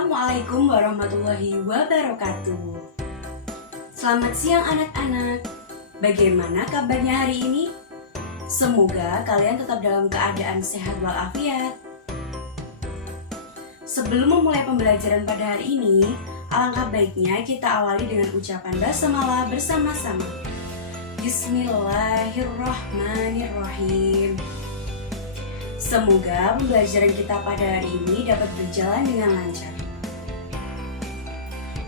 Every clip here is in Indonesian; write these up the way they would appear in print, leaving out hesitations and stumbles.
Assalamualaikum warahmatullahi wabarakatuh. Selamat siang anak-anak. Bagaimana kabarnya hari ini? Semoga kalian tetap dalam keadaan sehat walafiat. Sebelum memulai pembelajaran pada hari ini, alangkah baiknya kita awali dengan ucapan basmalah bersama-sama. Bismillahirrahmanirrahim. Semoga pembelajaran kita pada hari ini dapat berjalan dengan lancar.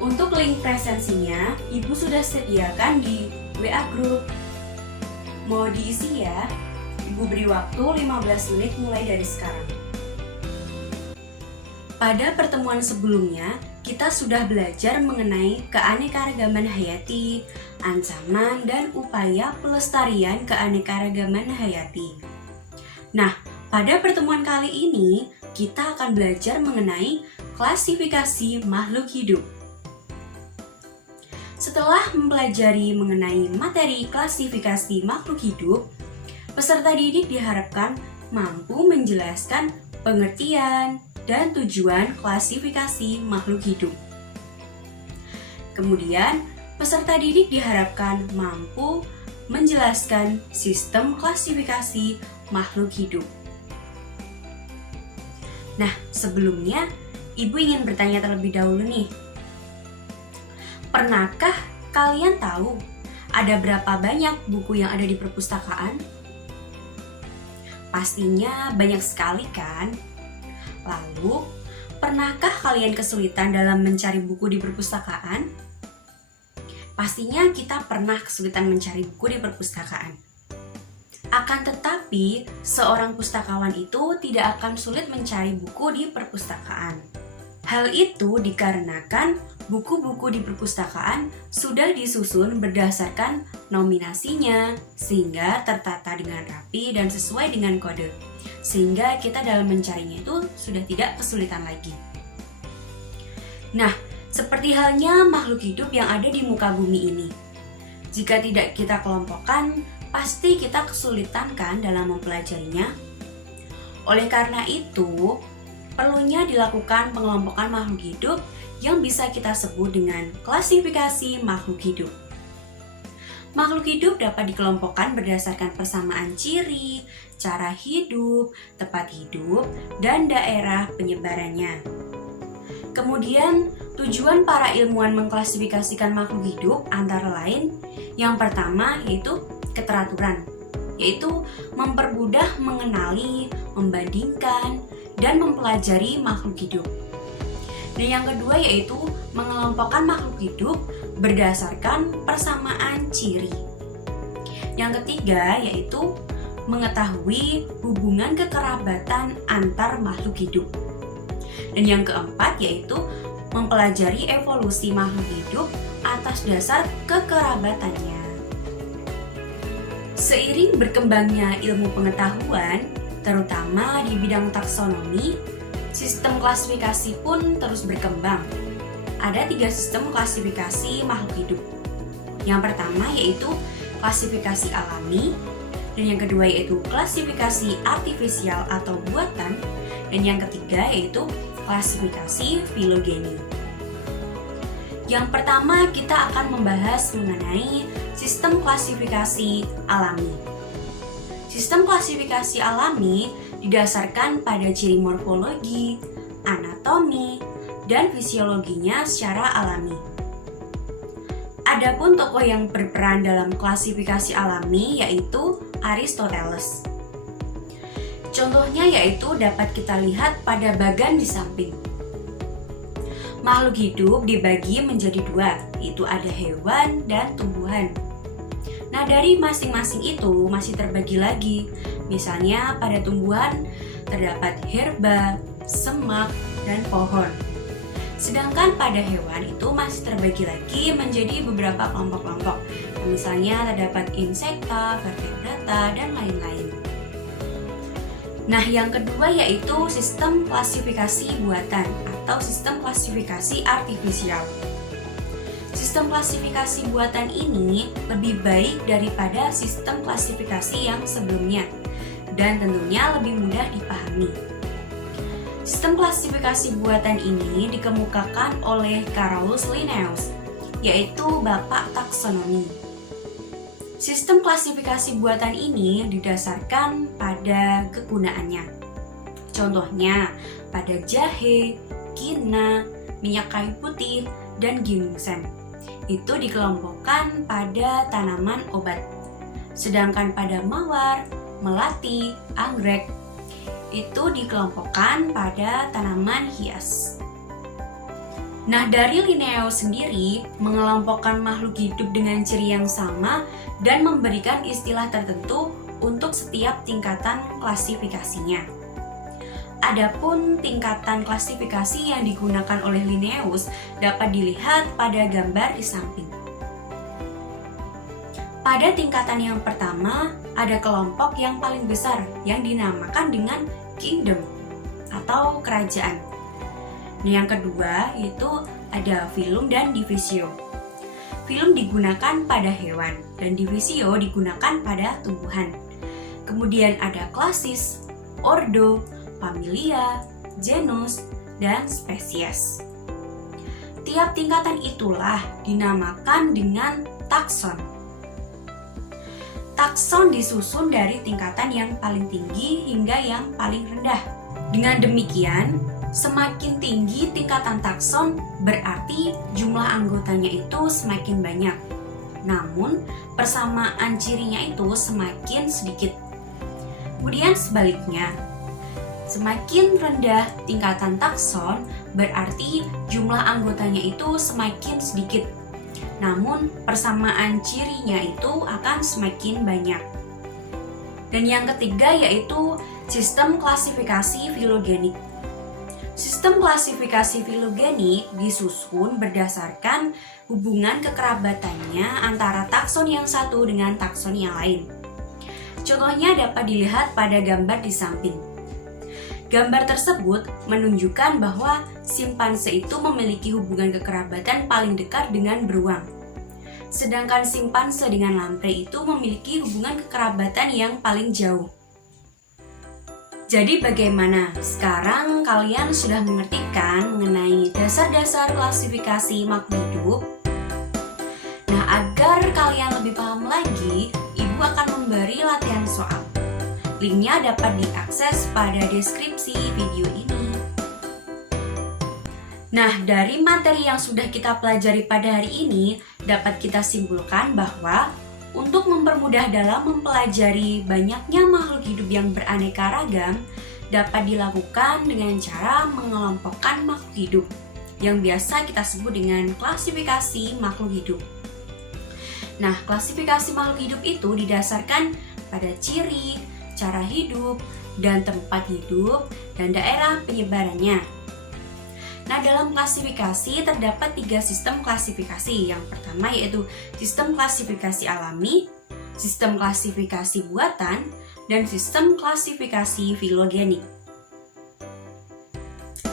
Untuk link presensinya, Ibu sudah sediakan di WA Group. Mau diisi ya? Ibu beri waktu 15 menit mulai dari sekarang. Pada pertemuan sebelumnya, kita sudah belajar mengenai keanekaragaman hayati, ancaman, dan upaya pelestarian keanekaragaman hayati. Nah, pada pertemuan kali ini, kita akan belajar mengenai klasifikasi makhluk hidup. Setelah mempelajari mengenai materi klasifikasi makhluk hidup, peserta didik diharapkan mampu menjelaskan pengertian dan tujuan klasifikasi makhluk hidup. Kemudian, peserta didik diharapkan mampu menjelaskan sistem klasifikasi makhluk hidup. Nah, sebelumnya Ibu ingin bertanya terlebih dahulu nih. Pernahkah kalian tahu ada berapa banyak buku yang ada di perpustakaan? Pastinya banyak sekali kan? Lalu, pernahkah kalian kesulitan dalam mencari buku di perpustakaan? Pastinya kita pernah kesulitan mencari buku di perpustakaan. Akan tetapi, seorang pustakawan itu tidak akan sulit mencari buku di perpustakaan. Hal itu dikarenakan buku-buku di perpustakaan sudah disusun berdasarkan nominasinya, sehingga tertata dengan rapi dan sesuai dengan kode. Sehingga kita dalam mencarinya itu sudah tidak kesulitan lagi. Nah, seperti halnya makhluk hidup yang ada di muka bumi ini. Jika tidak kita kelompokkan, pasti kita kesulitan kan dalam mempelajarinya. Oleh karena itu, perlunya dilakukan pengelompokan makhluk hidup yang bisa kita sebut dengan klasifikasi makhluk hidup. Makhluk hidup dapat dikelompokkan berdasarkan persamaan ciri, cara hidup, tempat hidup, dan daerah penyebarannya. Kemudian, tujuan para ilmuwan mengklasifikasikan makhluk hidup antara lain yang pertama yaitu keteraturan, yaitu mempermudah mengenali, membandingkan, dan mempelajari makhluk hidup. Dan yang kedua yaitu mengelompokkan makhluk hidup berdasarkan persamaan ciri. Yang ketiga yaitu mengetahui hubungan kekerabatan antar makhluk hidup. Dan yang keempat yaitu mempelajari evolusi makhluk hidup atas dasar kekerabatannya. Seiring berkembangnya ilmu pengetahuan, terutama di bidang taksonomi, sistem klasifikasi pun terus berkembang. Ada 3 sistem klasifikasi makhluk hidup. Yang pertama yaitu klasifikasi alami, dan yang kedua yaitu klasifikasi artifisial atau buatan, dan yang ketiga yaitu klasifikasi filogeni. Yang pertama kita akan membahas mengenai sistem klasifikasi alami. Sistem klasifikasi alami didasarkan pada ciri morfologi, anatomi, dan fisiologinya secara alami. Adapun tokoh yang berperan dalam klasifikasi alami yaitu Aristoteles. Contohnya yaitu dapat kita lihat pada bagan di samping. Makhluk hidup dibagi menjadi 2, yaitu ada hewan dan tumbuhan. Nah, dari masing-masing itu masih terbagi lagi. Misalnya pada tumbuhan terdapat herba, semak, dan pohon. Sedangkan pada hewan itu masih terbagi lagi menjadi beberapa kelompok-kelompok. Misalnya terdapat insekta, vertebrata, dan lain-lain. Nah, yang kedua yaitu sistem klasifikasi buatan atau sistem klasifikasi artifisial. Sistem klasifikasi buatan ini lebih baik daripada sistem klasifikasi yang sebelumnya dan tentunya lebih mudah dipahami. Sistem klasifikasi buatan ini dikemukakan oleh Carolus Linnaeus, yaitu Bapak Taksonomi. Sistem klasifikasi buatan ini didasarkan pada kegunaannya. Contohnya, pada jahe, kina, minyak kayu putih, dan ginseng. Itu dikelompokkan pada tanaman obat. Sedangkan pada mawar, melati, anggrek, itu dikelompokkan pada tanaman hias. Nah, dari Linnaeus sendiri mengelompokkan makhluk hidup dengan ciri yang sama dan memberikan istilah tertentu untuk setiap tingkatan klasifikasinya. Adapun tingkatan klasifikasi yang digunakan oleh Linnaeus dapat dilihat pada gambar di samping. Pada tingkatan yang pertama, ada kelompok yang paling besar yang dinamakan dengan kingdom atau kerajaan. Nah, yang kedua itu ada filum dan divisio. Filum digunakan pada hewan dan divisio digunakan pada tumbuhan. Kemudian ada klasis, ordo, familia, genus, dan spesies. Tiap tingkatan itulah dinamakan dengan takson. Takson disusun dari tingkatan yang paling tinggi hingga yang paling rendah. Dengan demikian, semakin tinggi tingkatan takson berarti jumlah anggotanya itu semakin banyak. Namun, persamaan cirinya itu semakin sedikit. Kemudian sebaliknya, semakin rendah tingkatan takson berarti jumlah anggotanya itu semakin sedikit. Namun, persamaan cirinya itu akan semakin banyak. Dan yang ketiga yaitu sistem klasifikasi filogenik. Sistem klasifikasi filogenik disusun berdasarkan hubungan kekerabatannya antara takson yang satu dengan takson yang lain. Contohnya dapat dilihat pada gambar di samping. Gambar tersebut menunjukkan bahwa simpanse itu memiliki hubungan kekerabatan paling dekat dengan beruang. Sedangkan simpanse dengan lamprey itu memiliki hubungan kekerabatan yang paling jauh. Jadi bagaimana? Sekarang kalian sudah mengerti kan mengenai dasar-dasar klasifikasi makhluk hidup? Nah, agar kalian lebih paham lagi, Ibu akan memberi latihan soal. Linknya dapat diakses pada deskripsi video ini. Nah, dari materi yang sudah kita pelajari pada hari ini, dapat kita simpulkan bahwa untuk mempermudah dalam mempelajari banyaknya makhluk hidup yang beraneka ragam, dapat dilakukan dengan cara mengelompokkan makhluk hidup, yang biasa kita sebut dengan klasifikasi makhluk hidup. Nah, klasifikasi makhluk hidup itu didasarkan pada ciri, cara hidup, dan tempat hidup, dan daerah penyebarannya. Nah, dalam klasifikasi terdapat 3 sistem klasifikasi. Yang pertama yaitu sistem klasifikasi alami, sistem klasifikasi buatan, dan sistem klasifikasi filogenik.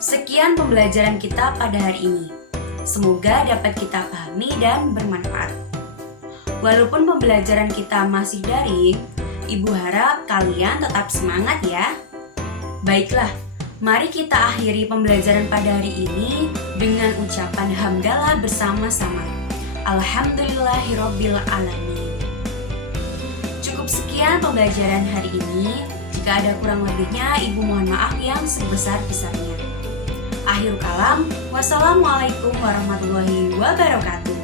Sekian pembelajaran kita pada hari ini. Semoga dapat kita pahami dan bermanfaat. Walaupun pembelajaran kita masih daring, Ibu harap kalian tetap semangat ya. Baiklah, mari kita akhiri pembelajaran pada hari ini dengan ucapan hamdalah bersama-sama. Alhamdulillahirabbil alamin. Cukup sekian pembelajaran hari ini. Jika ada kurang lebihnya, Ibu mohon maaf yang sebesar-besarnya. Akhir kalam, wassalamualaikum warahmatullahi wabarakatuh.